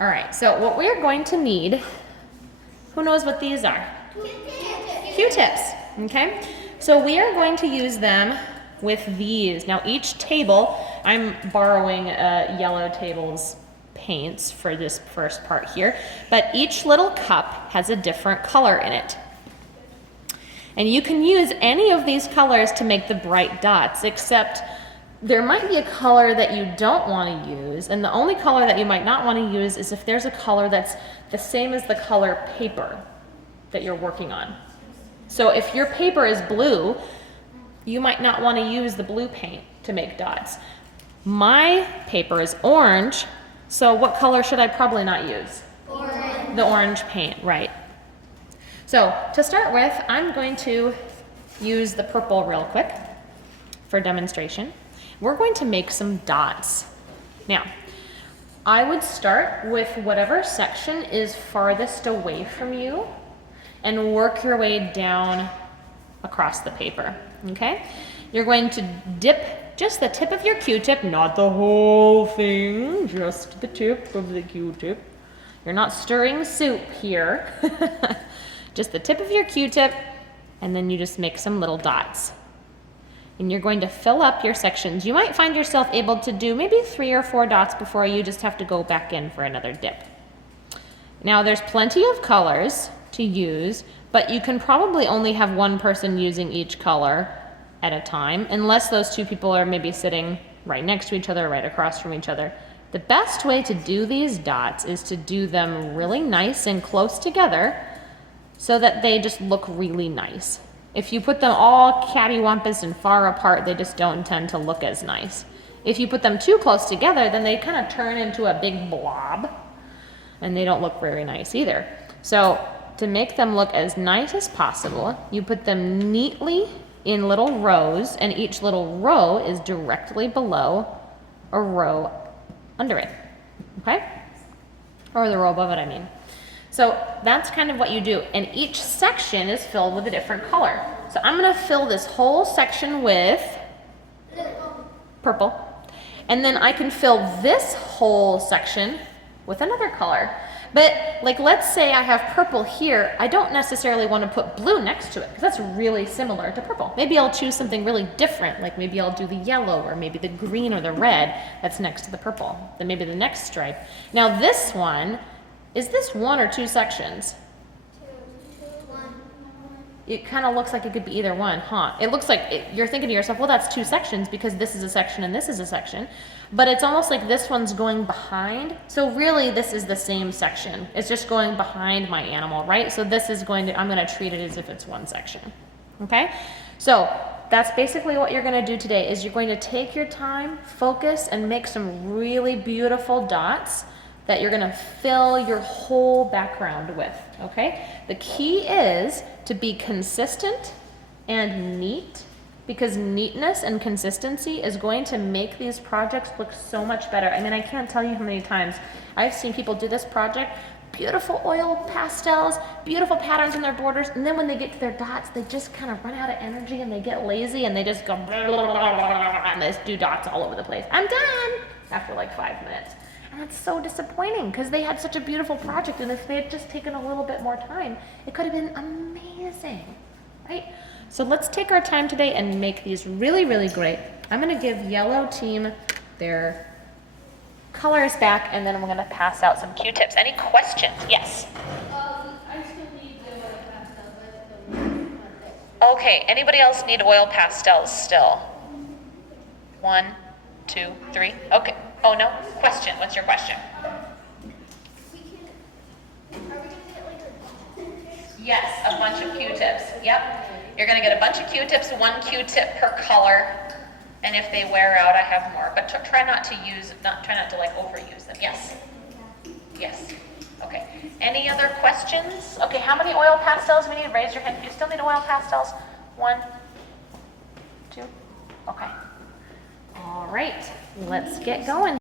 All right, so what we are going to need, who knows what these are? Q-tips, okay? So we are going to use them with these. Now each table, I'm borrowing Yellow Table's paints for this first part here, but each little cup has a different color in it. And you can use any of these colors to make the bright dots, except there might be a color that you don't want to use, and the only color that you might not want to use is if there's a color that's the same as the color paper that you're working on. So if your paper is blue, you might not want to use the blue paint to make dots. My paper is orange, so what color should I probably not use? Orange. The orange paint, right. So to start with, I'm going to use the purple real quick for demonstration. We're going to make some dots. Now, I would start with whatever section is farthest away from you and work your way down across the paper, okay? You're going to dip just the tip of your Q-tip, not the whole thing, just the tip of the Q-tip. You're not stirring soup here. Just the tip of your Q-tip, and then you just make some little dots. And you're going to fill up your sections. You might find yourself able to do maybe 3 or 4 dots before you just have to go back in for another dip. Now there's plenty of colors to use, but you can probably only have one person using each color at a time, unless those two people are maybe sitting right next to each other, right across from each other. The best way to do these dots is to do them really nice and close together so that they just look really nice. If you put them all cattywampus and far apart, they just don't tend to look as nice. If you put them too close together, then they kind of turn into a big blob, and they don't look very nice either. So to make them look as nice as possible, you put them neatly in little rows, and each little row is directly below a row under it, okay? Or the row above it, I mean. So that's kind of what you do, and each section is filled with a different color. So I'm gonna fill this whole section with purple, and then I can fill this whole section with another color. But like, let's say I have purple here, I don't necessarily want to put blue next to it, because that's really similar to purple. Maybe I'll choose something really different, like maybe I'll do the yellow, or maybe the green or the red that's next to the purple. Then maybe the next stripe. Now this one, is this 1 or 2 sections? 1. It kind of looks like it could be either one, huh? It looks like you're thinking to yourself, well, that's 2 sections because this is a section and this is a section. But it's almost like this one's going behind. So really this is the same section. It's just going behind my animal, right? So this is going to, I'm going to treat it as if it's one section, okay? So that's basically what you're going to do today, is you're going to take your time, focus, and make some really beautiful dots that you're gonna fill your whole background with, okay? The key is to be consistent and neat, because neatness and consistency is going to make these projects look so much better. I mean, I can't tell you how many times I've seen people do this project, beautiful oil pastels, beautiful patterns in their borders, and then when they get to their dots, they just kind of run out of energy and they get lazy and they just go blah, blah, blah, blah, blah, and they just do dots all over the place. I'm done after like 5 minutes. And that's so disappointing, because they had such a beautiful project, and if they had just taken a little bit more time, it could have been amazing, right? So let's take our time today and make these really, really great. I'm gonna give yellow team their colors back, and then I'm gonna pass out some Q-tips. Any questions? Yes? I still need the oil pastels. Okay, anybody else need oil pastels still? 1, 2, 3, okay. Oh no, question, what's your question? Are we gonna get like a Yes, a bunch of Q-tips, yep. You're gonna get a bunch of Q-tips, 1 Q-tip per color, and if they wear out, I have more, but try not to like overuse them. Yes? Yes, okay. Any other questions? Okay, how many oil pastels we need? Raise your hand. You still need oil pastels? 1, 2, okay. All right, let's get going.